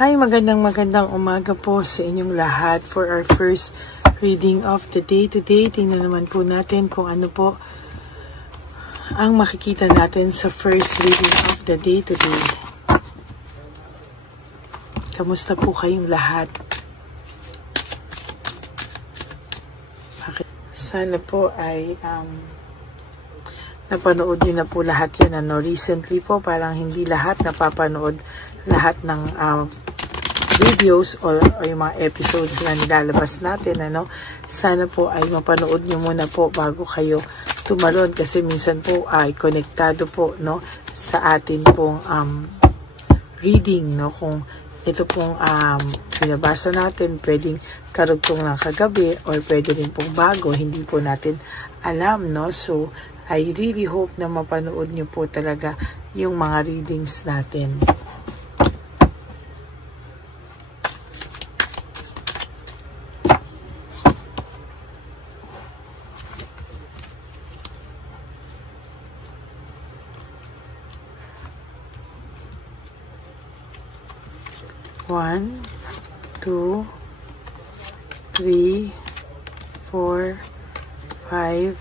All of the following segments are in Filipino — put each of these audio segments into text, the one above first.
Hi, magandang umaga po sa inyong lahat for our first reading of the day today. Tingnan naman po natin kung ano po ang makikita natin sa first reading of the day today. Kamusta po kayong lahat? Sana po ay napanood nyo na po lahat yan. Recently po, parang hindi lahat napapanood lahat ng videos o yung mga episodes na nilalabas natin. Sana po ay mapanood nyo muna po bago kayo tumalon kasi minsan po ay konektado po sa atin pong reading. Kung ito pong binabasa natin, pwedeng karugtong ng kagabi or pwede rin pong bago, hindi po natin alam. So, I really hope na mapanood nyo po talaga yung mga readings natin. One, 2, 3, 4, 5,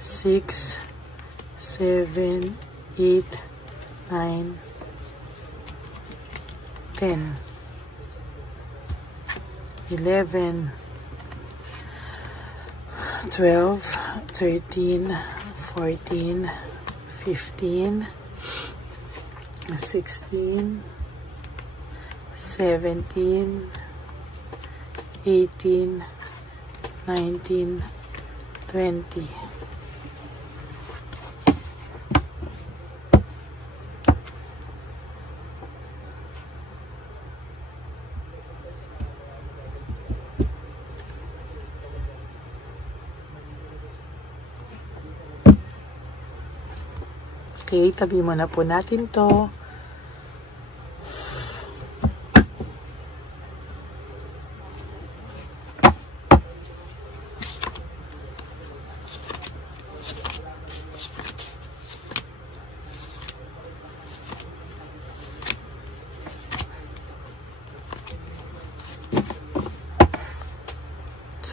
6, 7, 8, 9, 10, 11, 12, 13, 14, 15, 16, 17, 18, 19, 20. Okay, tabi muna po natin to.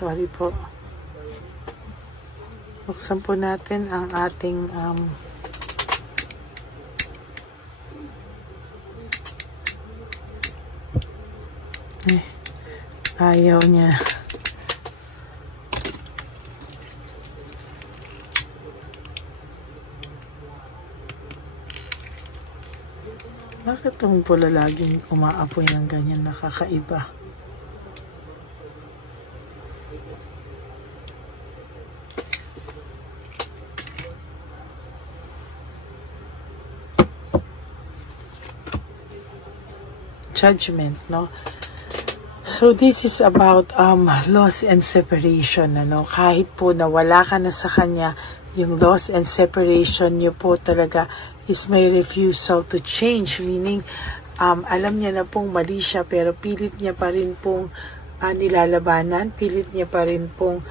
Sorry po. Buksan po natin ang ating ayaw niya. Bakit itong pula laging umaapoy ng ganyan, nakakaiba? Judgment, So this is about loss and separation. Kahit po na wala ka na sa kanya, yung loss and separation niyo po talaga is may refusal to change, meaning alam niya na pong mali siya pero pilit niya pa rin pong nilalabanan, pilit niya pa rin pong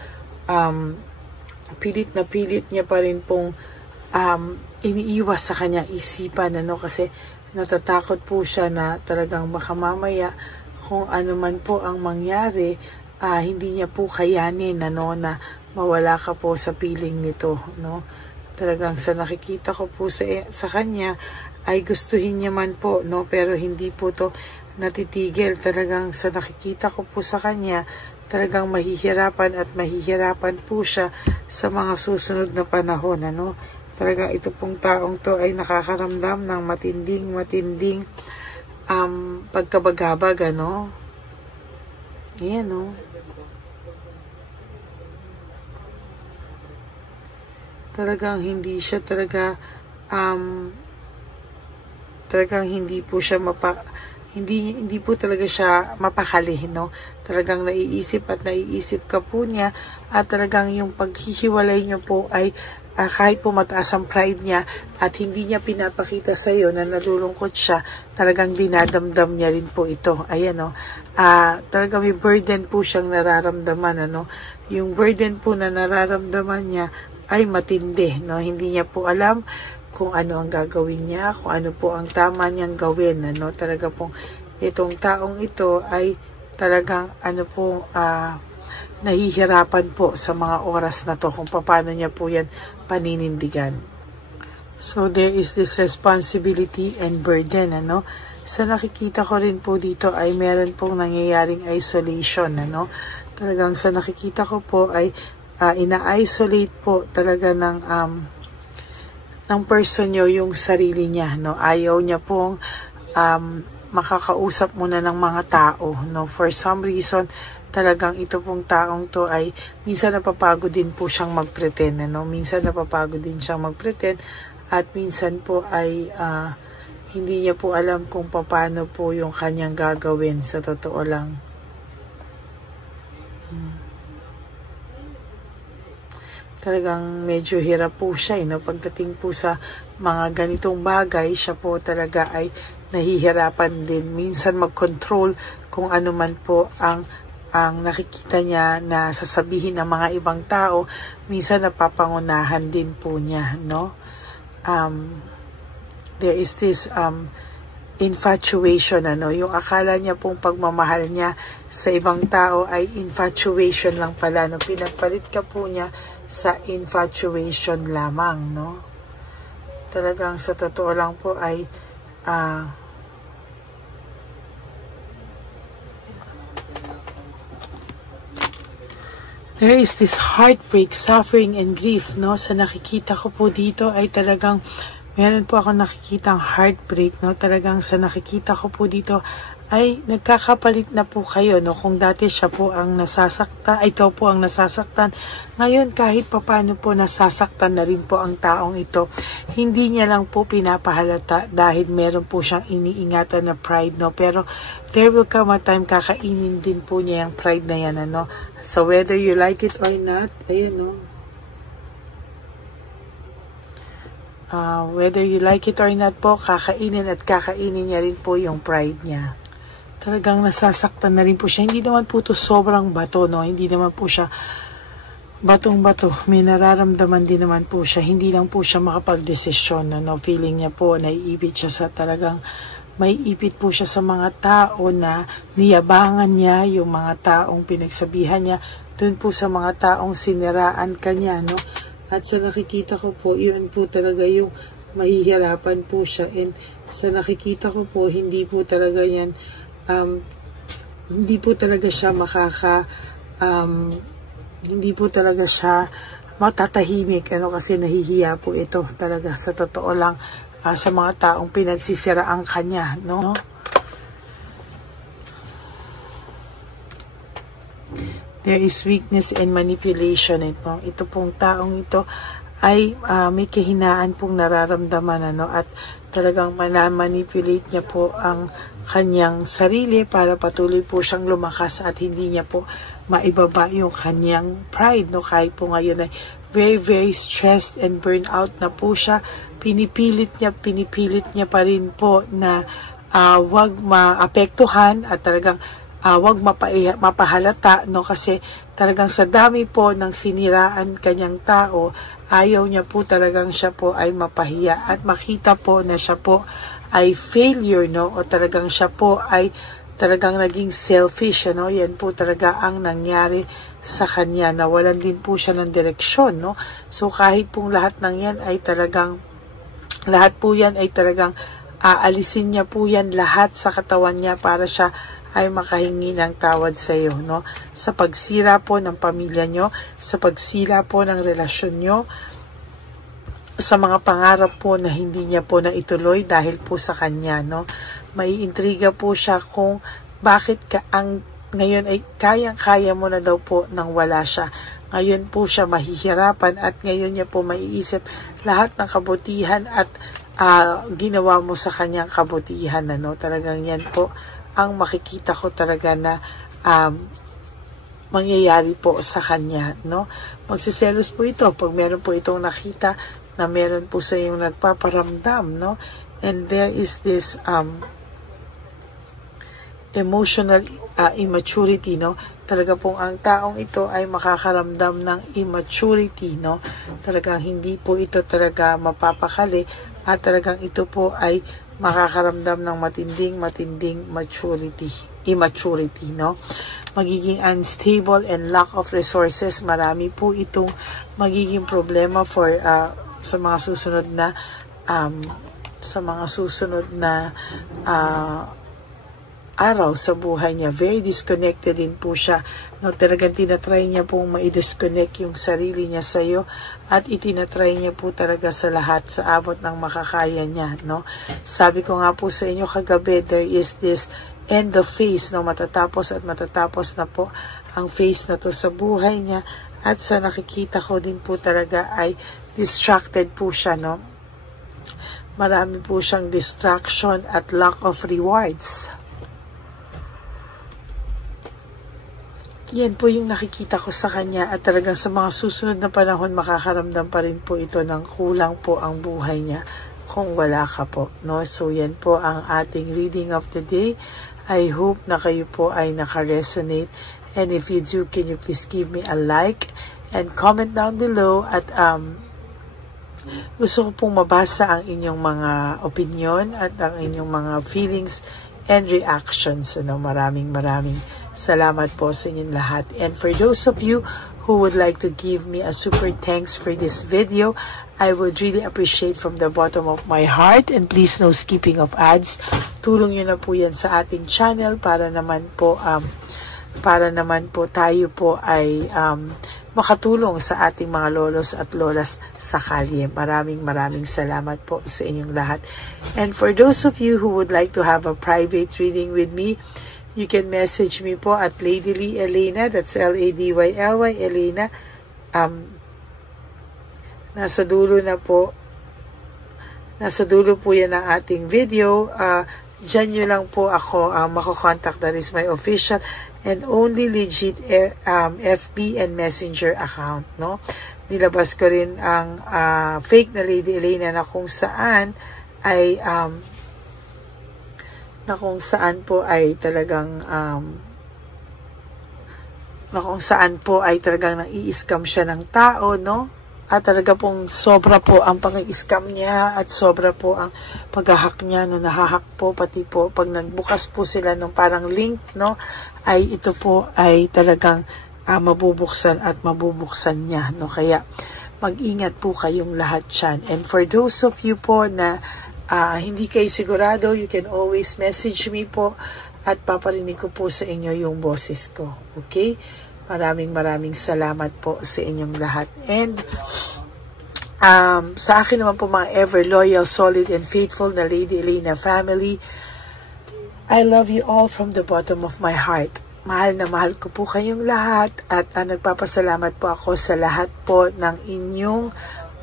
pilit niya pa rin pong iniiwas sa kanyang isipan, kasi natatakot po siya na talagang baka mamaya kung ano man po ang mangyari, hindi niya po kayanin na mawala ka po sa piling nito. Talagang sa nakikita ko po sa kanya ay gustuhin niya man po, pero hindi po to natitigil. Talagang sa nakikita ko po sa kanya, talagang mahihirapan po siya sa mga susunod na panahon. Talaga ito pong taong to ay nakakaramdam ng matinding pagkabagabag, Ayan, Talagang hindi siya talagang hindi po siya hindi po talaga siya mapakali, Talagang naiisip ka po niya at talagang yung paghihiwalay niyo po ay kahit po mataas ang pride niya at hindi niya pinapakita sa iyo na nalulungkot siya, talagang dinadamdam niya rin po ito. Ayan, talagang may burden po siyang nararamdaman, Yung burden po na nararamdaman niya ay matindi, Hindi niya po alam kung ano ang gagawin niya, kung ano po ang tama niyang gawin, Talaga pong itong taong ito ay talagang nahihirapan po sa mga oras na to kung paano niya po yan paninindigan. So there is this responsibility and burden, Sa nakikita ko rin po dito ay meron pong nangyayaring isolation, Talagang sa nakikita ko po ay ina-isolate po talaga ng person nyo yung sarili niya, Ayaw niya pong makakausap muna ng mga tao, For some reason, talagang ito pong taong to ay minsan napapagod din po siyang mag-pretend, Minsan napapagod din siyang mag-pretend at minsan po ay hindi niya po alam kung paano po yung kanyang gagawin sa totoo lang. Talagang medyo hirap po siya, Pagdating po sa mga ganitong bagay, siya po talaga ay nahihirapan din. Minsan mag-control kung ano man po ang nakikita niya na sasabihin ng mga ibang tao. Minsan napapangunahan din po niya, there is this infatuation, yung akala niya pong pagmamahal niya sa ibang tao ay infatuation lang pala, pinagpalit ka po niya sa infatuation lamang, Talagang sa totoo lang po ay there is this heartbreak, suffering, and grief, Sa nakikita ko po dito ay talagang meron po ako nakikitang heartbreak, Talagang sa nakikita ko po dito ay nagkakapalit na po kayo, Kung dati siya po ang nasasaktan, ikaw po ang nasasaktan, ngayon kahit papano po nasasaktan na rin po ang taong ito. Hindi niya lang po pinapahalata dahil meron po siyang iniingatan na pride, Pero there will come a time kakainin din po niya yung pride na yan, So whether you like it or not, ayun, whether you like it or not po, kakainin at kakainin niya rin po yung pride niya. Talagang nasasaktan na rin po siya. Hindi naman po to sobrang bato, Hindi naman po siya batong-bato. May nararamdaman din naman po siya. Hindi lang po siya makapag-desisyon, Feeling niya po, naiipit siya sa talagang, may ipit po siya sa mga tao na niyabangan niya, yung mga taong pinagsabihan niya, dun po sa mga taong siniraan kanya, At sa nakikita ko po, yun po talaga yung mahihirapan po siya. And sa nakikita ko po, hindi po talaga yan, hindi po talaga siya hindi po talaga siya matatahimik, kasi nahihiya po ito talaga sa totoo lang sa mga taong pinagsisiraan kanya, There is weakness and manipulation. Ito pong taong ito ay may kahinaan pong nararamdaman, at talagang manipulate niya po ang kanyang sarili para patuloy po siyang lumakas at hindi niya po maibaba yung kanyang pride, Kahit po ngayon ay very, very stressed and burnt out na po siya, pinipilit niya pa rin po na wag maapektuhan at talagang wag mapahalata, kasi talagang sa dami po ng siniraan kanyang tao, ayaw niya po talagang siya po ay mapahiya at makita po na siya po ay failure, o talagang siya po ay talagang naging selfish, Yan po talaga ang nangyari sa kanya, nawalan din po siya ng direksyon, So kahit pong lahat ng yan ay talagang aalisin niya po yan lahat sa katawan niya para siya ay makahingi ng tawad sa iyo, Sa pagsira po ng pamilya nyo, sa pagsira po ng relasyon nyo, sa mga pangarap po na hindi niya po naituloy dahil po sa kanya, May intriga po siya kung bakit ngayon ay kayang-kaya mo na daw po nang wala siya. Ngayon po siya mahihirapan at ngayon niya po maiisip lahat ng kabutihan at ginawa mo sa kanyang kabutihan, Talagang yan po ang makikita ko talaga na mangyayari po sa kanya, Magsiselos po ito pag meron po itong nakita na meron po sa iyong nagpaparamdam, And there is this emotional immaturity, Talaga pong ang taong ito ay makakaramdam ng immaturity, Talagang hindi po ito talaga mapapakali at talagang ito po ay makakaramdam ng matinding immaturity, no? Magiging unstable and lack of resources. Marami po itong magiging problema for sa mga susunod na araw sa buhay niya. Very disconnected din po siya. No, talagang tinatry niya pong ma-disconnect yung sarili niya sa iyo at itinatry niya po talaga sa lahat sa abot ng makakaya niya. No? Sabi ko nga po sa inyo kagabi, there is this end of phase, no? Matatapos na po ang phase na to sa buhay niya at sa nakikita ko din po talaga ay distracted po siya. No? Marami po siyang distraction at lack of rewards. Yan po yung nakikita ko sa kanya at talagang sa mga susunod na panahon makakaramdam pa rin po ito ng kulang po ang buhay niya kung wala ka po. No? So yan po ang ating reading of the day. I hope na kayo po ay naka-resonate, and if you do, can you please give me a like and comment down below at gusto ko pong mabasa ang inyong mga opinion at ang inyong mga feelings and reactions. Maraming salamat po sa inyong lahat. And for those of you who would like to give me a super thanks for this video, I would really appreciate from the bottom of my heart, and please no skipping of ads. Tulong nyo na po yan sa ating channel para naman po tayo po ay makatulong sa ating mga lolos at lolas sa kalye. Maraming salamat po sa inyong lahat. And for those of you who would like to have a private reading with me, you can message me po at Lady Lee Elena, that's Ladyly Elena. Nasa dulo po yan ang ating video. Diyan nyo lang po ako makakontakt. That is my official and only legit FB and Messenger account. No? Nilabas ko rin ang fake na Lady Elena na kung saan talagang nai-scam siya ng tao, no? At talaga pong sobra po ang pang-i-scam niya at sobra po ang pag-hack niya, no? Nahahack po, pati po pag nagbukas po sila ng parang link, no? Ay ito po ay talagang mabubuksan niya, no? Kaya mag-ingat po kayong lahat dyan. And for those of you po na hindi kayo sigurado, you can always message me po at paparinig ko po sa inyo yung boses ko. Okay? Maraming salamat po sa inyong lahat. And sa akin naman po mga ever loyal, solid, and faithful na Lady Elena family, I love you all from the bottom of my heart. Mahal na mahal ko po kayong lahat at nagpapasalamat po ako sa lahat po ng inyong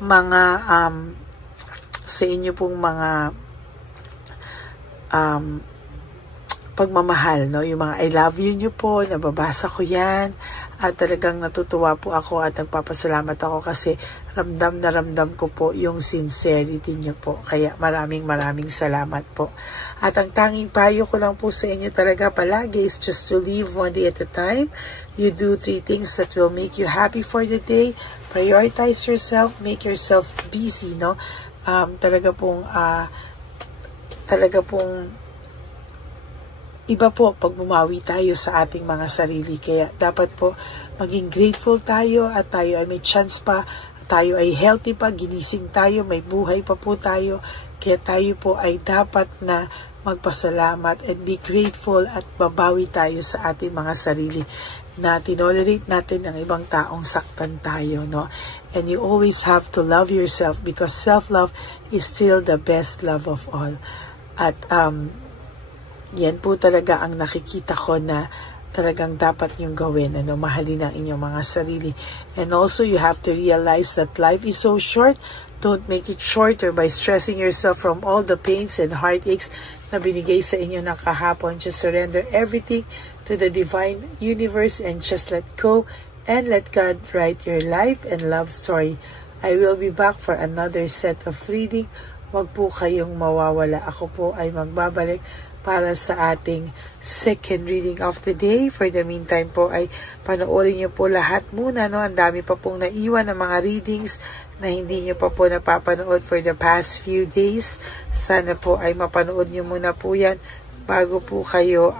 mga sa inyo pong mga pagmamahal, no? Yung mga I love you nyo po, nababasa ko yan at talagang natutuwa po ako at nagpapasalamat ako kasi ramdam na ramdam ko po yung sincerity nyo po. Kaya maraming salamat po. At ang tanging payo ko lang po sa inyo talaga palagi is just to live one day at a time. You do 3 things that will make you happy for the day. Prioritize yourself, make yourself busy, no? Talaga pong iba po pag bumawi tayo sa ating mga sarili. Kaya dapat po maging grateful tayo at tayo ay may chance pa, tayo ay healthy pa, ginising tayo, may buhay pa po tayo. Kaya tayo po ay dapat na magpasalamat and be grateful at babawi tayo sa ating mga sarili na tinolerate natin ang ibang taong saktan tayo, no? And you always have to love yourself because self-love is still the best love of all. At yan po talaga ang nakikita ko na talagang dapat niyong gawin, mahalin ang inyong mga sarili. And also, you have to realize that life is so short. Don't make it shorter by stressing yourself from all the pains and heartaches na binigay sa inyo ng kahapon. Just surrender everything to the divine universe and just let go and let God write your life and love story. I will be back for another set of reading. Huwag po kayong mawawala. Ako po ay magbabalik para sa ating second reading of the day. For the meantime po ay panoorin niyo po lahat muna, no? Ang dami pa pong naiwan ng mga readings na hindi nyo pa po napapanood for the past few days. Sana po ay mapanood nyo muna po yan bago po kayo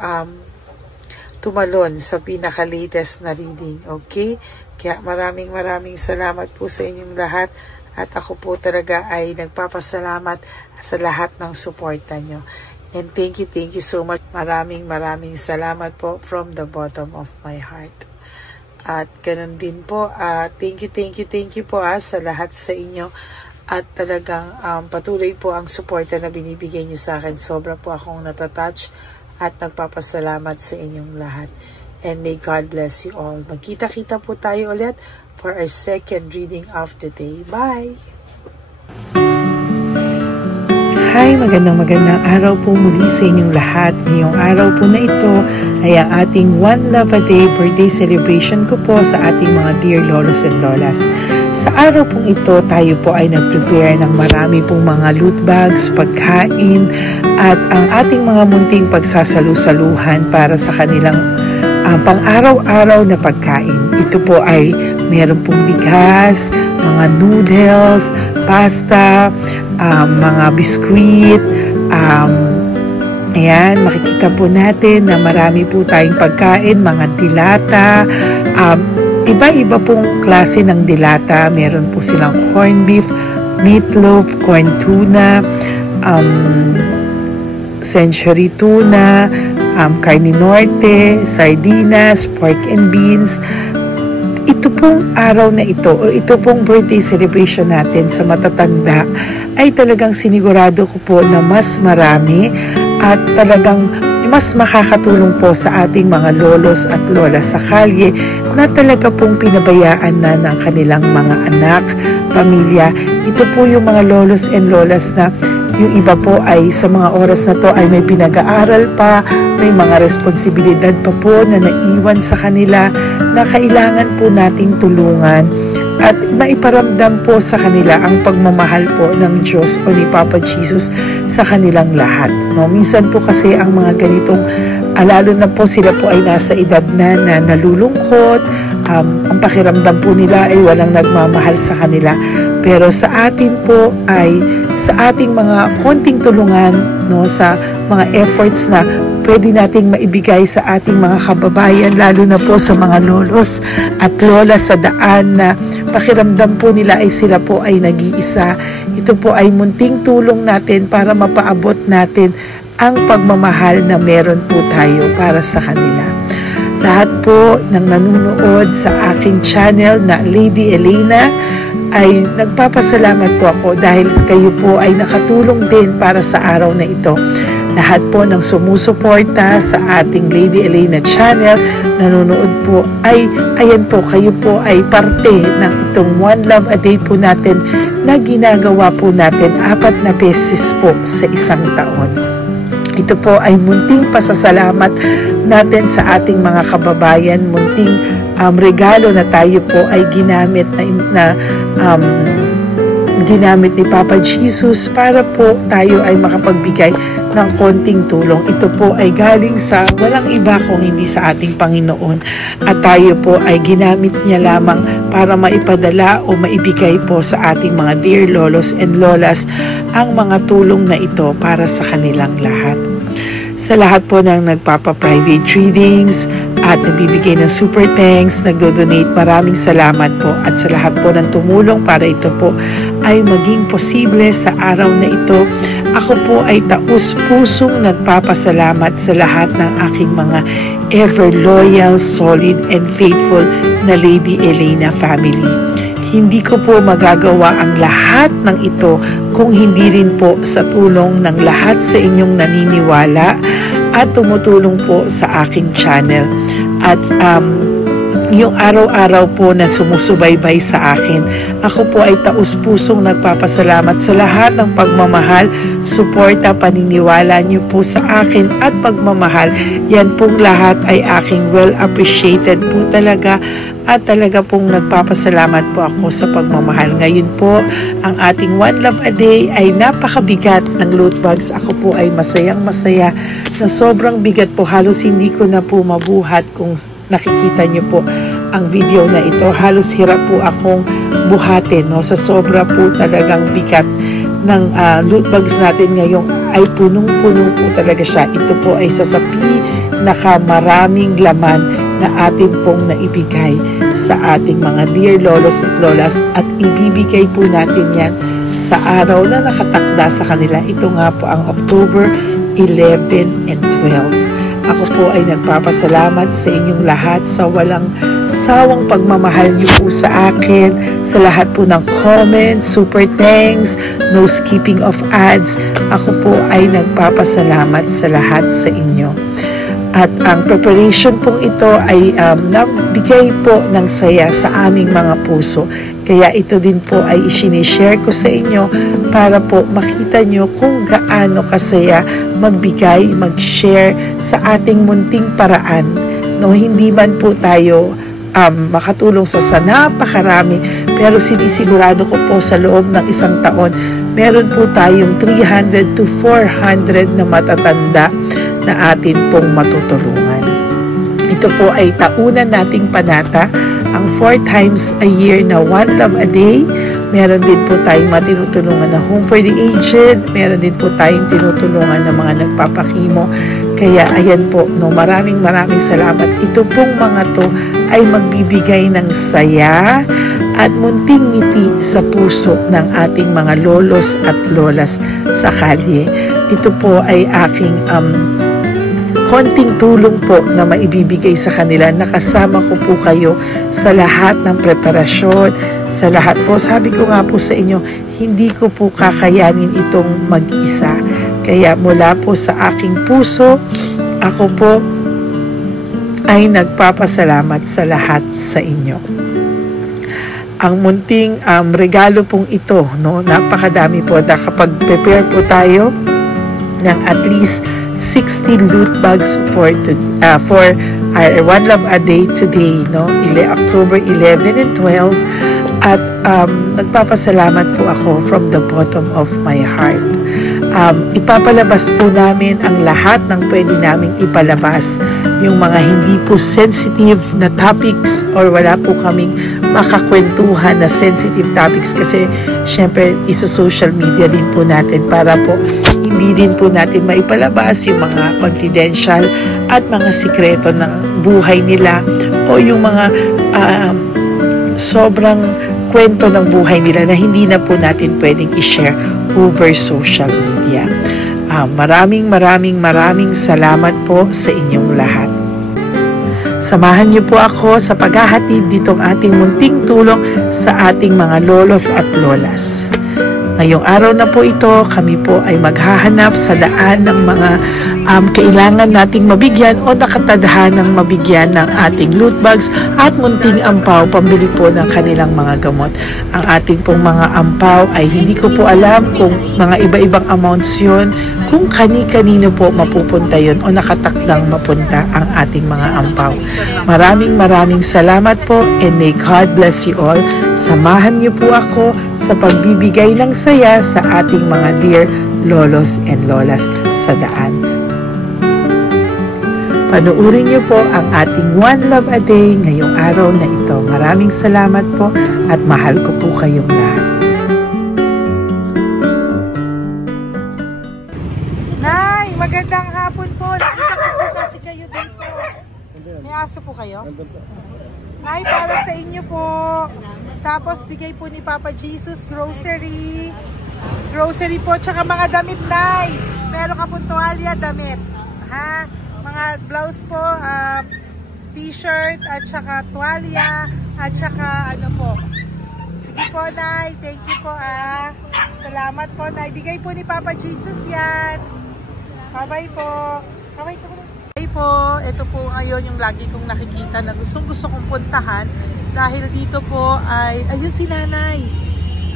tumalon sa pinaka-latest na reading. Okay? Kaya maraming salamat po sa inyong lahat. At ako po talaga ay nagpapasalamat sa lahat ng suporta nyo. And thank you so much. Maraming salamat po from the bottom of my heart. At ganun din po, thank you po sa lahat sa inyo. At talagang patuloy po ang suporta na binibigay nyo sa akin. Sobra po akong natatouch at nagpapasalamat sa inyong lahat. And may God bless you all. Magkita-kita po tayo ulit for our second reading of the day. Bye! Hi! Magandang araw po muli sa inyong lahat. Ngayong araw po na ito ay ang ating One Love a Day birthday celebration ko po sa ating mga dear lolos and lolas. Sa araw pong ito, tayo po ay nag-prepare ng marami pong mga loot bags, pagkain, at ang ating mga munting pagsasalu-saluhan para sa kanilang pang-araw-araw na pagkain. Ito po ay meron pong bigas, mga noodles, pasta, mga biskuit, ayan, makikita po natin na marami po tayong pagkain, mga dilata, iba-iba pong klase ng dilata. Meron po silang corned beef, meatloaf, corn tuna, century tuna, carne norte, sardinas, pork and beans. Ito pong araw na ito, o ito pong birthday celebration natin sa matatanda, ay talagang sinigurado ko po na mas marami at talagang mas makakatulong po sa ating mga lolos at lola sa kalye na talaga pong pinabayaan na ng kanilang mga anak, pamilya. Ito po yung mga lolos and lolas na yung iba po ay sa mga oras na to ay may pinag-aaral pa, may mga responsibilidad pa po na naiwan sa kanila na kailangan po nating tulungan at maiparamdam po sa kanila ang pagmamahal po ng Diyos o ni Papa Jesus sa kanilang lahat. No? Minsan po kasi ang mga ganitong, lalo na po sila po ay nasa edad na nalulungkot, ang pakiramdam po nila ay walang nagmamahal sa kanila. Pero sa atin po ay sa ating mga konting tulungan, no, sa mga efforts na pwede nating maibigay sa ating mga kababayan, lalo na po sa mga lolos at lola sa daan na pakiramdam po nila ay sila po ay nag-iisa. Ito po ay munting tulong natin para mapaabot natin ang pagmamahal na meron po tayo para sa kanila. Lahat po ng nanonood sa aking channel na Lady Elena ay nagpapasalamat po ako dahil kayo po ay nakatulong din para sa araw na ito. Lahat po ng sumusuporta sa ating Lady Elena channel, nanonood po, ay ayan po, kayo po ay parte ng itong One Love a Day po natin na ginagawa po natin 4 na beses po sa isang taon. Ito po ay munting pasasalamat natin sa ating mga kababayan, munting regalo na tayo po ay ginamit ginamit ni Papa Jesus para po tayo ay makapagbigay ng konting tulong. Ito po ay galing sa walang iba kung hindi sa ating Panginoon at tayo po ay ginamit niya lamang para maipadala o maibigay po sa ating mga dear lolos and lolas ang mga tulong na ito para sa kanilang lahat. Sa lahat po ng nagpapa-private readings at nagbibigay ng super thanks, nagdo-donate, maraming salamat po. At sa lahat po ng tumulong para ito po ay maging posible sa araw na ito, ako po ay taus-pusong nagpapasalamat sa lahat ng aking mga ever loyal, solid, and faithful na Lady Elena family. Hindi ko po magagawa ang lahat ng ito kung hindi rin po sa tulong ng lahat sa inyong naniniwala at tumutulong po sa aking channel. At yung araw-araw po na sumusubaybay sa akin, ako po ay taus-pusong nagpapasalamat sa lahat ng pagmamahal, suporta, paniniwala niyo po sa akin at pagmamahal. Yan pong lahat ay aking well appreciated po talaga at talaga pong nagpapasalamat po ako sa pagmamahal. Ngayon po, ang ating One Love a Day ay napakabigat ng loot bags. Ako po ay masayang-masaya na sobrang bigat po. Halos hindi ko na po mabuhat kung nakikita niyo po ang video na ito. Halos hirap po akong buhatin, no? Sa sobra po talagang bigat ng loot bags natin ngayon ay punong-puno po talaga siya. Ito po ay sasapi nakamaraming laman na atin pong naibigay sa ating mga dear lolos at lolas, at ibibigay po natin yan sa araw na nakatakda sa kanila. Ito nga po ang October 11 and 12. Ako po ay nagpapasalamat sa inyong lahat sa walang sawang pagmamahal niyo po sa akin, sa lahat po ng comments, super thanks, no skipping of ads. Ako po ay nagpapasalamat sa lahat sa inyo. At ang preparation pong ito ay nabigay po ng saya sa aming mga puso. Kaya ito din po ay isinishare ko sa inyo para po makita nyo kung gaano kasaya magbigay, mag-share sa ating munting paraan. No, hindi man po tayo makatulong sa napakarami, pero sinisigurado ko po sa loob ng isang taon, meron po tayong 300 to 400 na matatanda na atin pong matutulungan. Ito po ay taunan nating panata, ang 4 times a year na One Love a Day. Meron din po tayong matinutulungan na Home for the Aged. Meron din po tayong tinutulungan ng mga nagpapakimo. Kaya ayan po, no, maraming salamat. Ito pong mga to ay magbibigay ng saya at munting ngiti sa puso ng ating mga lolos at lolas sa kalye. Ito po ay aking konting tulong po na maibibigay sa kanila. Nakasama ko po kayo sa lahat ng preparasyon, sa lahat po. Sabi ko nga po sa inyo, hindi ko po kakayanin itong mag-isa. Kaya mula po sa aking puso, ako po ay nagpapasalamat sa lahat sa inyo. Ang munting regalo pong ito, no, napakadami po na kapag prepare po tayo ng at least 60 loot bags for our One Love a Day today, no? October 11 and 12. At nagpapasalamat po ako from the bottom of my heart. Ipapalabas po namin ang lahat ng pwede naming ipalabas. Yung mga hindi po sensitive na topics or wala po kaming makakwentuhan na sensitive topics, kasi syempre isa-social media din po natin para po hindi din po natin maipalabas yung mga confidential at mga sikreto ng buhay nila o yung mga sobrang kwento ng buhay nila na hindi na po natin pwedeng i-share over social media. Maraming salamat po sa inyong lahat. Samahan niyo po ako sa paghahatid ditong ating munting tulong sa ating mga lolos at lolas. Ngayong araw na po ito, kami po ay maghahanap sa daan ng mga kailangan nating mabigyan o nakatadhanang mabigyan ng ating loot bags at munting ampaw pambili po ng kanilang mga gamot. Ang ating pong mga ampaw ay hindi ko po alam kung mga iba-ibang amounts yun, kung kani-kanino po mapupunta yun o nakatakdang mapunta ang ating mga ampaw. Maraming salamat po, and may God bless you all. Samahan niyo po ako sa pagbibigay ng saya sa ating mga dear lolos and lolas sa daan. Panuurin niyo po ang ating One Love a Day ngayong araw na ito. Maraming salamat po at mahal ko po kayong lahat. Nay, magandang hapon po. Nakita ko po kasi kayo dito. May aso po kayo? Nay, para sa inyo po. Tapos bigay po ni Papa Jesus grocery. Grocery po, tsaka mga damit, Nay. Meron ka po tuwalya, damit. Ha? Mga blouse po, t-shirt, at saka tuwalya, at saka ano po. Sige po, Nay. Thank you po, Salamat po, Nay. Bigay po ni Papa Jesus yan. Bye-bye po. Bye-bye po. Bye po. Ito po ngayon yung lagi kong nakikita na gusto kong puntahan. Dahil dito po ay, ayun si Nanay.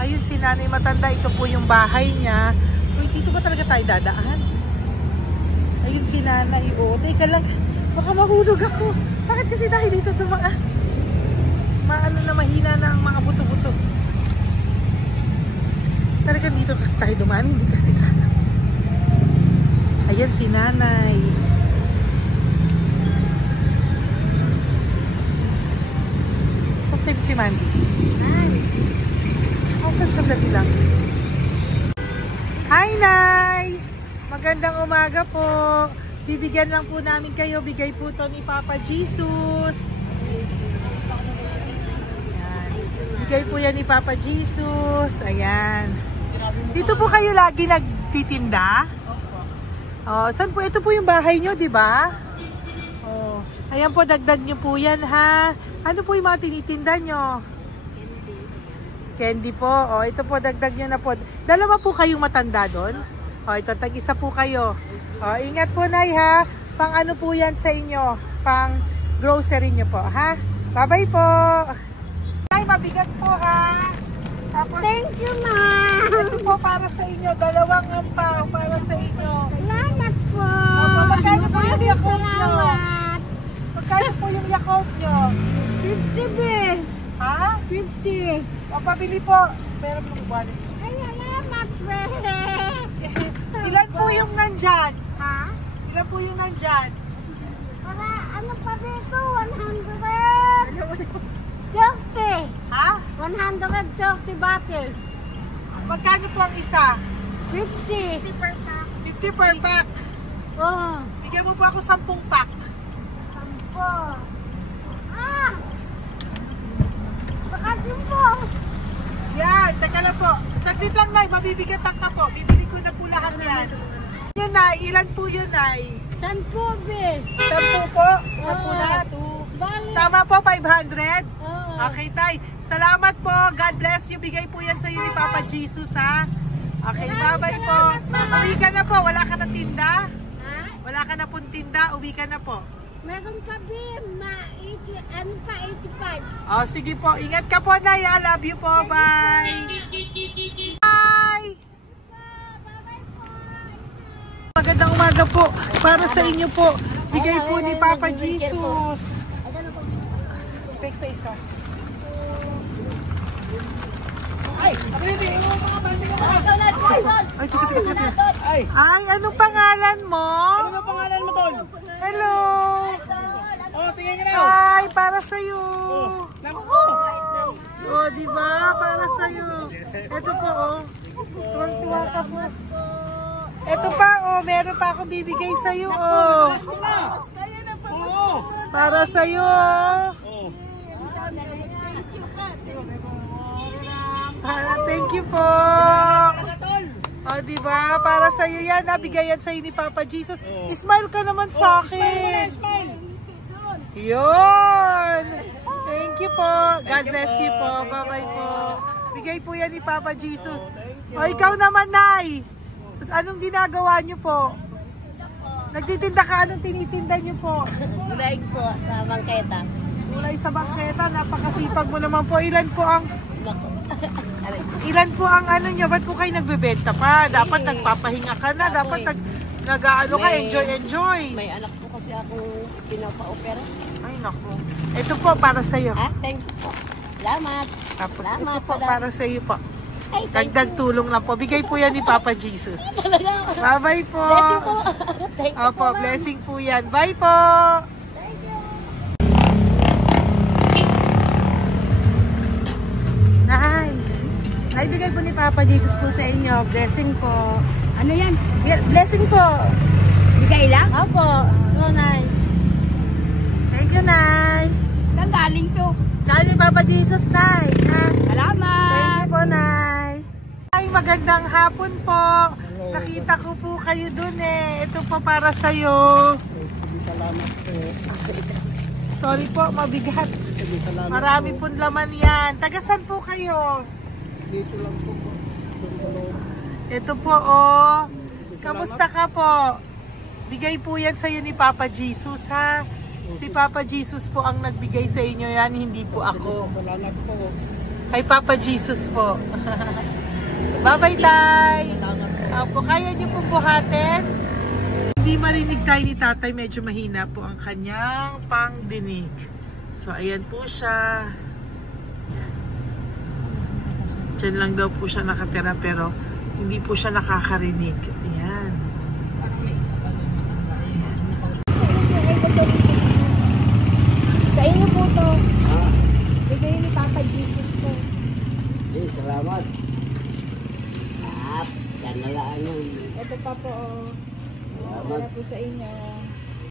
Ayun si Nanay matanda. Ito po yung bahay niya. Uy, dito ba talaga tayo dadaan? Ayun si Nanay. O, teka lang. Baka mahulog ako. Bakit kasi dahil dito ito mga maano na mahina na ang mga buto-buto. Talagang dito kasi tayo dumaan. Hindi kasi sana. Ayan si Nanay. Si Mandy. Okay, sandali lang. Hi, Nay! Magandang umaga po. Bibigyan lang po namin kayo. Bigay po to ni Papa Jesus. Ayan. Bigay po yan ni Papa Jesus. Ayan. Dito po kayo lagi nagtitinda? Oh, saan po? Ito po yung bahay nyo, di ba? Oh. Ayan po, dagdag nyo po yan, ha? Ano po yung mga tinitinda nyo? Candy po. Oh, ito po, dagdag nyo na po. Dalawa po kayong matanda doon? Oh, ito, tag-isa po kayo. Oh, ingat po, Nay, ha? Pang ano po yan sa inyo? Pang grocery nyo po, ha? Bye-bye po. Nay, mabigat po, ha? Tapos, Thank you, Ma. ito po para sa inyo. Dalawang ampaw para sa inyo. Salamat po. Opo, magkano po yung Yakult nyo? Salamat. Magkano po yung Yakult nyo? 50 be. Ha? 50. O, pabili po. Meron pong wallet. Ay, salamat, be. Ilan po yung nandyan? Ha? Ilan po yung nandyan? Para ano pa dito? 130. Ha? 130 bottles. Magkano po ang isa? 50. 50 per pack. Oh. Bigyan mo po ako 10 pack. 10. Ah! Bakasyon po. Yan, teka lang po. Saglit lang, Nay. Mabibigatan ka po. Bibili ko na po lahat yan. Yun, Nay. Ilan po yun, Nay? 10 be. 10 po? 10 na. 2. Bali. Tama po, 500? Oh. Okay, Tay. Salamat po. God bless you. Bigay po yan sa iyo ni Papa Jesus, ha? Okay, bye-bye po. Uwi ka na po. Wala ka na tinda? Ha? Wala ka na pong tinda. Uwi ka na po. Meron ka be, ano pa, 85. Oh, sige po. Ingat ka po, Nay. I love you po. Bye. Bye. Magandang umaga po. Para sa inyo po. Bigay po ni Papa Jesus. Fake face, ha? Ay, anong pangalan mo? Ano pangalan mo, Tol? Hello. Oh, tingin ka na. Hi, para sa iyo. Naku! Oh, di ba? Para sa iyo. Ito po, oh. Tuwang-tuwa ka po. Ito pa, oh. Meron pa akong bibigay sa iyo, oh. Oo! Para sa iyo, oh. Oh. Thank you po. Oh, di ba? Para sa iyo yan, nabigay yan sa iyo ni Papa Jesus. Smile ka naman sa akin. Yun. Thank you po. God bless you po. Bye-bye po. Bigay po yan ni Papa Jesus. O, ikaw naman, Nay. Anong ginagawa niyo po? Nagtitinda ka? Anong tinitinda niyo po? Gulay po sa bangketa. Gulay sa bangketa. Napakasipag mo naman po. Ilan po ang ano nyo? Ba't po kayo nagbebenta pa? Dapat nagpapahinga ka na. Dapat nag-ano ka, enjoy. May anak po kasi akong pinapa-opera. Ay, naku. Ito po para sa'yo. Ah, thank you po. Salamat. Tapos Salamat, ito po madam. para sa'yo po. Ay, thank Dagdag tulong lang po. Bigay po yan ni Papa Jesus. Talaga. Bye-bye po. Bless you po. Thank you Opo, po, ma'am. blessing po yan. Bye po. Thank you. Ay, bigay po ni Papa Jesus po sa inyo. Blessing po. Ano yan? Blessing po. Bigay lang? Opo. No, Nay. Thank you, Nay. Saan galing to? Kali Papa Jesus, Nay. Ha? Salamat. Thank you po, Nay. Ay, magandang hapon po. Nakita ko po kayo dun eh. Ito po para sa'yo. Salamat po. Sorry po, mabigat. Salamat Marami pong laman yan. Tagasan po kayo? Dito lang po po. Ito po, oh. Kamusta ka po? Bigay po yan sa'yo ni Papa Jesus, ha? Si Papa Jesus po ang nagbigay sa inyo yan, hindi po ako. Salamat po. Kay Papa Jesus po. Bye-bye, Tay. Opo, kaya niyo po buhatin? Hindi marinig tayo ni Tatay, medyo mahina po ang kanyang pangdinig. So, ayan po siya. Ayan. Diyan lang daw po siya nakatira pero hindi po siya nakakarinig. Ayan. Ayan. Sa inyo po to. Bigay ni Papa salamat. At, yan na lang yun. Ito pa po, oh. Salamat. Para po sa inyo.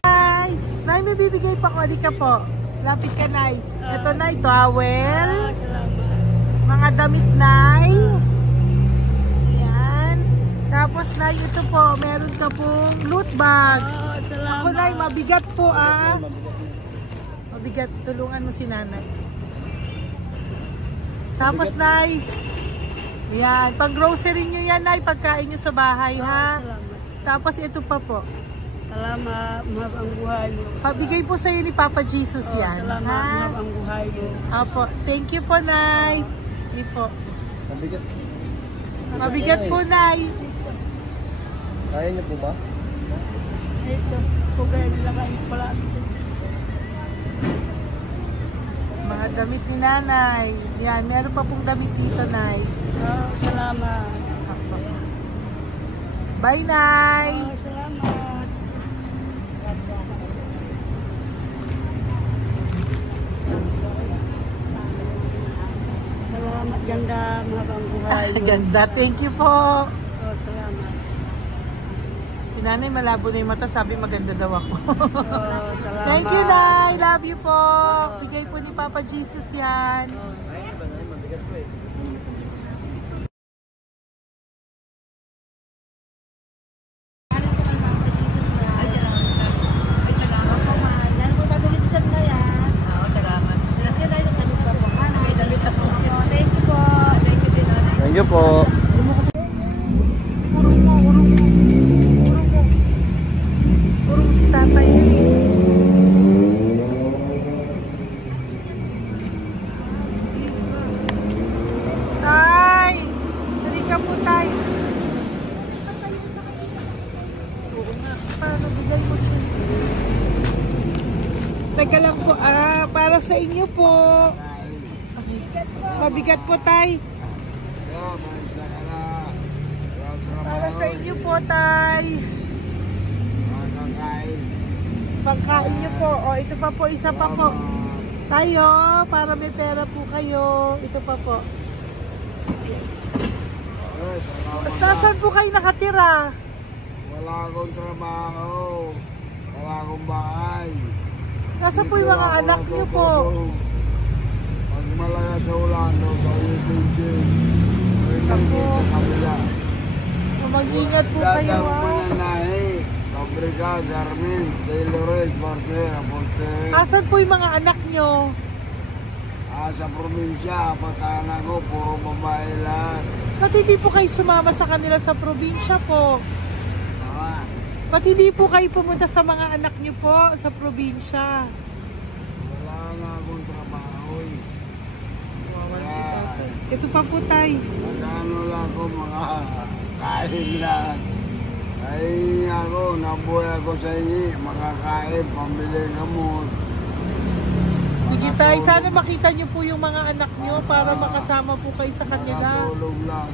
Nay! Nay, may bibigay pa ko. Di ka po. Lapit ka, Nay. Ito, Nay, towel. Mga damit, Nay. Ayan. Tapos, Nay, ito po. Meron ka pong loot bags. Ako, Nay, mabigat po, ah. Mabigat. Tulungan mo si Nanay. Tapos, Nay. Ayan. Pag grocery nyo yan, Nay. Pagkain nyo sa bahay, ha? Tapos, ito pa po. Salamat, mahal ang buhay mo. Pabigay po sa'yo ni Papa Jesus yan. Salamat, mahal ang buhay mo. Apo. Thank you po, Nay. Hindi po. Mabigat. Mabigat po, Nay. Kaya niyo po ba? Ito, kugay nila kayo pala. Mga damit ni Nanay. Yan, meron pa pong damit dito, Nay. Salamat. Apo. Bye, Nay. Salamat. Salamat, ganda, mahal ang buhay mo. Ganda. Thank you po. Salamat. Si Nanay malabo na yung mata. Sabi maganda daw ako. Salamat. Thank you, Nay. Love you po. Bigay po ni Papa Jesus yan. Thank you po. Urong mo. Urong si tatay. Tay! Halika po, Tay. Oo nga. Paano bigay mo siya? Teka lang po. Para sa inyo po. Mabigat po, Tay. Para sa inyo po, Tay. Pagkain nyo po. O, ito pa po, isa pa po. Tayo, para may pera po kayo. Ito pa po. Nasaan po kayo nakatira? Wala akong trabaho. Wala akong bahay. Nasaan po yung mga anak nyo po? Pag malaya sa ulan, sa UPG, Ako. sa kabila. Mag-ingat po kayo, Datang ha? mananahi, Fabrika, Garmin, Taylorist, Portera, Portera. Asan po yung mga anak nyo? Sa probinsya, pagkaanak ko, puro babae lahat. Ba't hindi po kayo sumama sa kanila sa probinsya po? Mga, Ba't hindi po kayo pumunta sa mga anak nyo po sa probinsya? wala nga akong trabaho eh. Ito pa po, Tay. Magkano lang ako mga kain lang. Ay ako, nabuhay ako sa inyo, makakain, pambili gamot. Sige, Tay. Sana makita nyo po yung mga anak nyo para makasama po kayo sa kanila. Makatulog lang.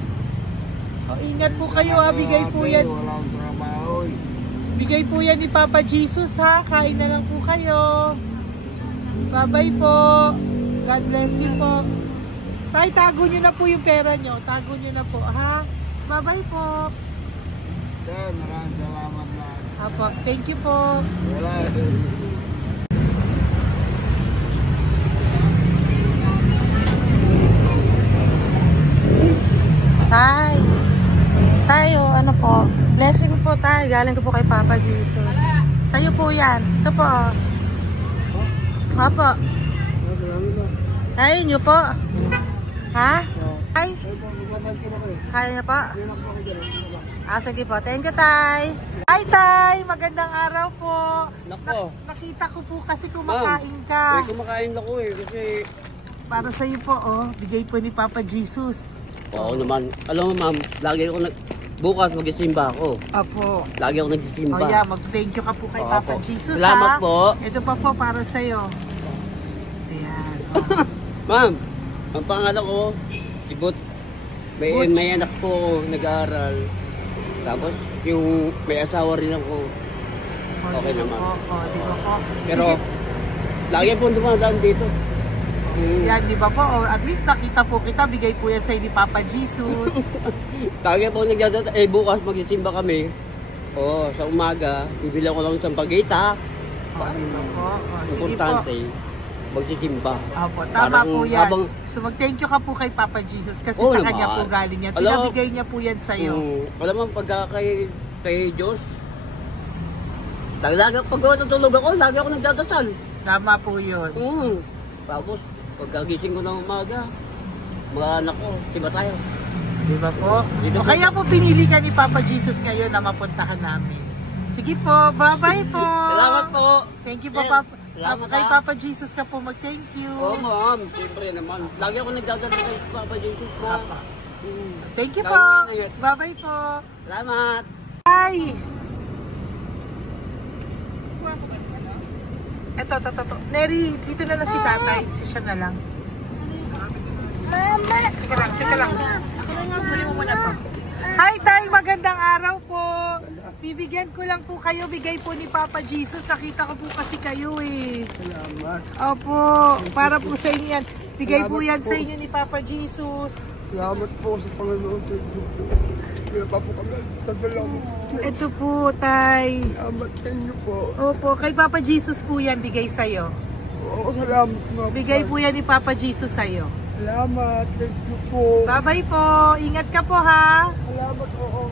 O, ingat po kayo, ha. Bigay po yan. Walang trabaho eh. Bigay po yan ni Papa Jesus, ha. Kain na lang po kayo. Bye-bye po. God bless you po. Tay, tago nyo na po yung pera nyo. Tago nyo na po, ha. Bye-bye po. Maraming salamat na. Apo, thank you po. Wala Tay. Tayo, ano po? Blessing po tayo. Galing ko po kay Papa Jesus. Sa'yo po yan. Ito po. Apo. Tayo nyo po. Ha? Tay? Kaya niyo po? Sige po. Thank you, Tay. Hi, Tay. Magandang araw po. Nako. Nakita ko po kasi kumakain ka. Kumakain ako eh. Kasi, Para sa'yo po, oh. Bigay po ni Papa Jesus. oo naman. Alam mo ma'am, lagi ako bukas mag-isimba ako. Apo. Lagi ako nagsisimba. Oh yeah, mag-thank you ka po kay Oo Papa po. Jesus, Salamat ha? po. Ito pa po para sa'yo. Ayan. Oh. Ma'am, ang pangalan ko, si Butch. Butch. May anak ko nag-aaral. Tapos, yung may asawa rin ako. Okay naman. Oh, di ba po? Pero, lagi po dumadaan dito. Yan, di ba po? O, at least nakita po kita, bigay po yan sa ni Papa Jesus. Tagay po nagdadata. Bukas magsisimba kami. Oo, sa umaga. Bibilang ko lang isang pagita. Ano po? Sige Importante. Magsisimba. Opo, tama po yan. So mag-thank you ka po kay Papa Jesus kasi sa kanya po galing yan. Pinabigay niya po yan sa'yo. Alam mo, pagka kay Diyos, lagi pag natulog ako, lagi ako nagdadasal. Tama po yun. Tapos, pagkagising ko ng umaga, mga anak ko, diba tayo? Diba po? O kaya po pinili ka ni Papa Jesus ngayon na mapuntahan namin. Sige po, bye-bye po. Salamat po. Thank you po, Papa. Kay Papa Jesus ka po mag-thank you. Oo, ma'am. Siyempre naman. Lagi ako nagdadala kay Papa Jesus na. Thank you po. Bye-bye po. Salamat. Bye. Ito. Neri, dito na lang si tatay. Siya na lang. Mama! Teka lang. Tuloy mo muna to. Hi, tay. Magandang araw po. Bibigyan ko lang po kayo. Bigay po ni Papa Jesus. Nakita ko po kasi kayo eh. Salamat. Opo. Para po sa inyo yan. Bigay po yan sa inyo ni Papa Jesus. Salamat po sa Panginoon. Kaya pa po kami. Ito po, tay. Salamat sa inyo po. Opo. Kay Papa Jesus po yan. Bigay sa'yo. Oo, salamat. Bigay po yan ni Papa Jesus sa'yo. Salamat. Thank you po. Bye-bye po. Ingat ka po ha. Salamat po.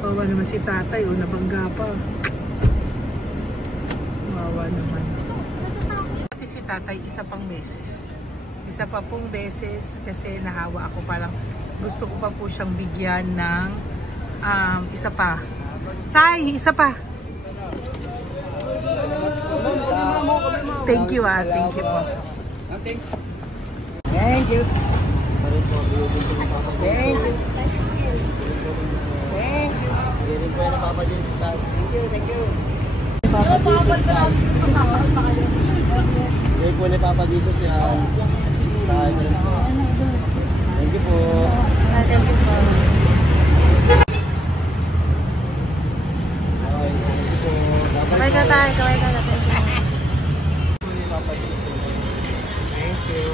Wawa naman si tatay, o nabangga pa. Wawa naman. Pati si tatay, isa pang beses. Isa pa pong beses kasi nahawa ako, parang gusto ko pa po siyang bigyan ng isa pa. Tay, isa pa. Thank you thank you po. Thank you. Thank you. Bigay po ni Papa Jesus yan. Thank you po. Thank you po. Kamay ka tayo, kamay ka na. Thank you.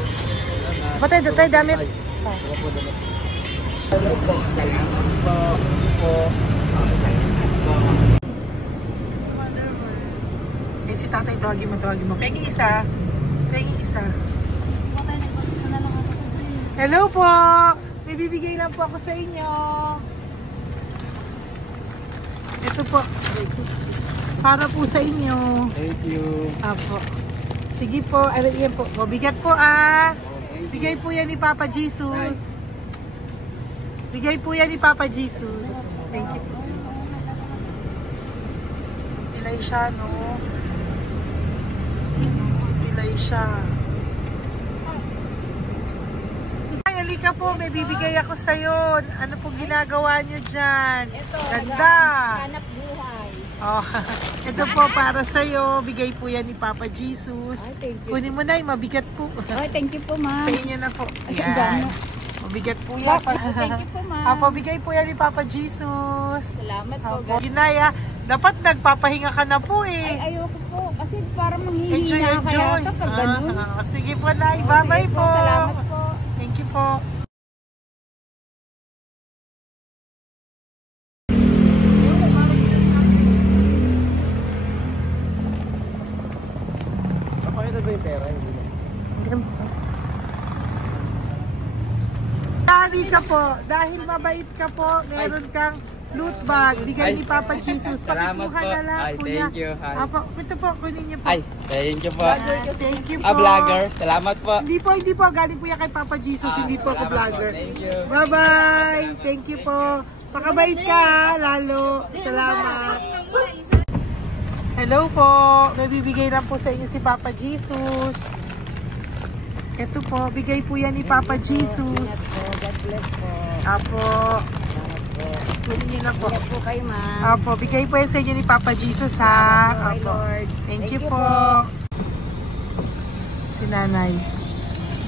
Patay, tayo damit. Eh si tatay, tawagin mo. Pengi isa. Hello po! May bibigay lang po ako sa inyo. Ito po. Para po sa inyo. Thank you. Apo. Sige po. Yan po. Mabigat po Bigay po yan ni Papa Jesus. Bigay po yan ni Papa Jesus. Thank you. Pilay siya, no? Pilay siya. Halika po, may bibigay ako sa'yo. Ano pong ginagawa nyo dyan? Ito, ganda. Hanap buhay. Oh, ito po para sa'yo. Bigay po yan ni Papa Jesus. Ay, thank you. Kunin mo na, mabigat po. Ay, thank you po, ma'am. Sa inyo na po. Ay, Yan. Mabigat po yan. Thank you po, ma'am. Apo, bigay po yan ni Papa Jesus. Salamat po, Apo, guys. Ginaya, dapat nagpapahinga ka na po eh. Ay, ayoko po. Kasi parang manghihina Enjoy. kaya pag ganun. Sige po, Nay. Bye-bye po. Salamat po. Thank you po. Pakita ba yung pera? Dahil mabait ka po, meron kang loot bag. Bigay ni Papa Jesus. Salamat Pakikuha po. na lang, Ay, kuya. thank you. Ay. Apo, ito po, kunin niyo po. Ay, thank you po. Thank you po. Vlogger. Salamat po. Hindi po. Galing po yan kay Papa Jesus. Hindi po ako Salamat vlogger. po. Thank you. Bye-bye. Thank you po. Pakabait ka, lalo. Salamat. Hello po. May bibigay lang po sa inyo si Papa Jesus. Ito po, bigay po yan ni Papa Jesus. God bless po. Apo. Kunin niyo na po. Ingat po kayo, ma'am. Apo, bigay po yan sa inyo ni Papa Jesus ha. Salamat po, Apo. Lord. Thank you po. Si nanay.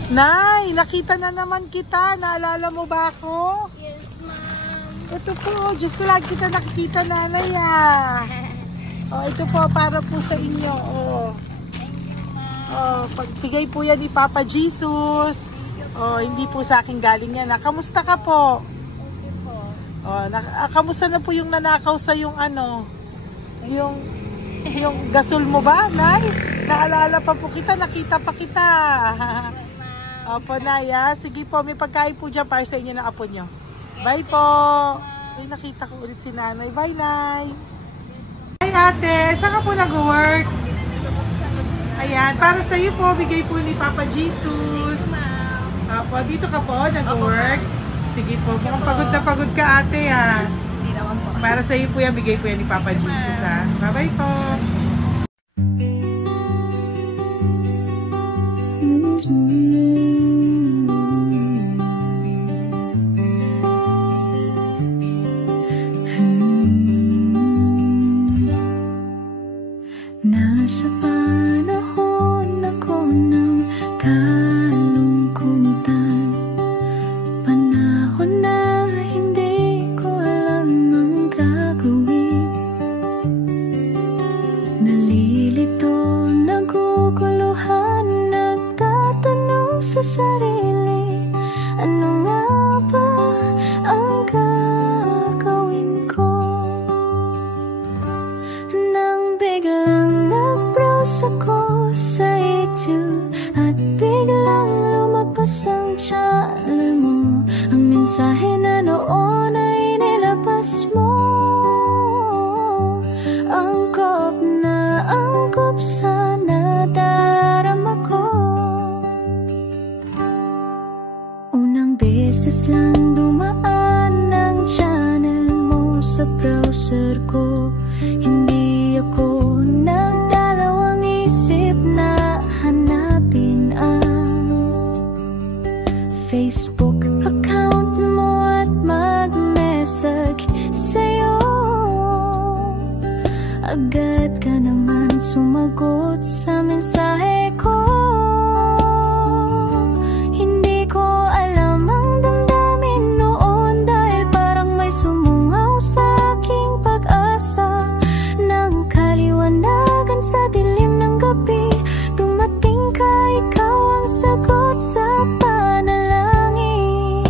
Nay, nakita na naman kita. Naalala mo ba ako? Yes, ma'am. Ito po, just lagi kita nakikita, nanay ah. Oh, ito po, para po sa inyo. Oh. Thank you, ma'am. Oh, pagbigay po yan ni Papa Jesus. Oh, hindi po sa akin galing yan. Kamusta ka po? Okay po. Oh, kamusta na po yung nanakaw sa yung ano? Yung gasol mo ba, Nay? Naalala pa po kita, nakita pa kita. Opo, Nay, ah. Sige po, may pagkain po dyan para sa inyo ng apo nyo. Bye po. Ay, nakita ko ulit si Nanay. Bye, Nay. Hi, ate. Saan ka po nag-work? Ayan, para sa iyo po, bigay po ni Papa Jesus. Opo, dito ka po, nag-work. Sige po, mukhang pagod na pagod ka, ate, ha. Hindi naman po. Para sa iyo po yan, bigay po yan ni Papa Jesus, ha. Bye-bye po. Nasa panahon ako ng kalungkutan, panahon na hindi ko alam ang gagawin. Nalilito, naguguluhan, nagtatanong sa sarili, ano nga ba ang gagawin ko? Nang biglang nag-browse ako sa YouTube at biglang lumabas ang channel mo, ang mensahe na noon ay nilabas mo. Angkop sa nadarama ko. Unang beses lang dumaan ang channel mo sa browser ko. Hindi ako nagdalawang isip na hanapin ang Facebook account mo at mag-message sa'yo. Agad ka naman sumagot sa mensahe ko. Hindi ko alam ang damdamin noon, dahil parang may sumungaw sa aking pag-asa. Nang kaliwanagan sa dilim ng gabi, dumating ka, ikaw ang sagot sa panalangin.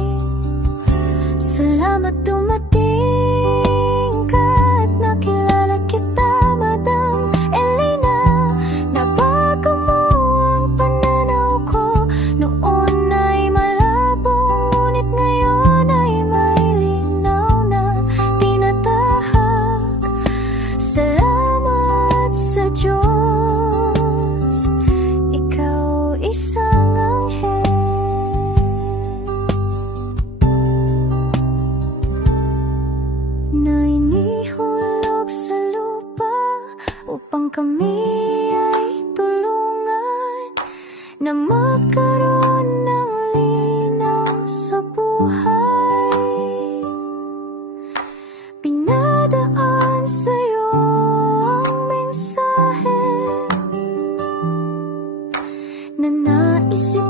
Salamat dumating ka at nakilala kita, Madam Elena. Nabago mo ang pananaw ko. Noon ay malabo, ngunit ngayon ay may linaw na tinatahak. Salamat sa Diyos, ikaw isang anghel na inihulog sa lupa upang kami ay tulungan na magkaroon ng linaw sa buhay. Pinadaan sa'yo ang mensahe na naisip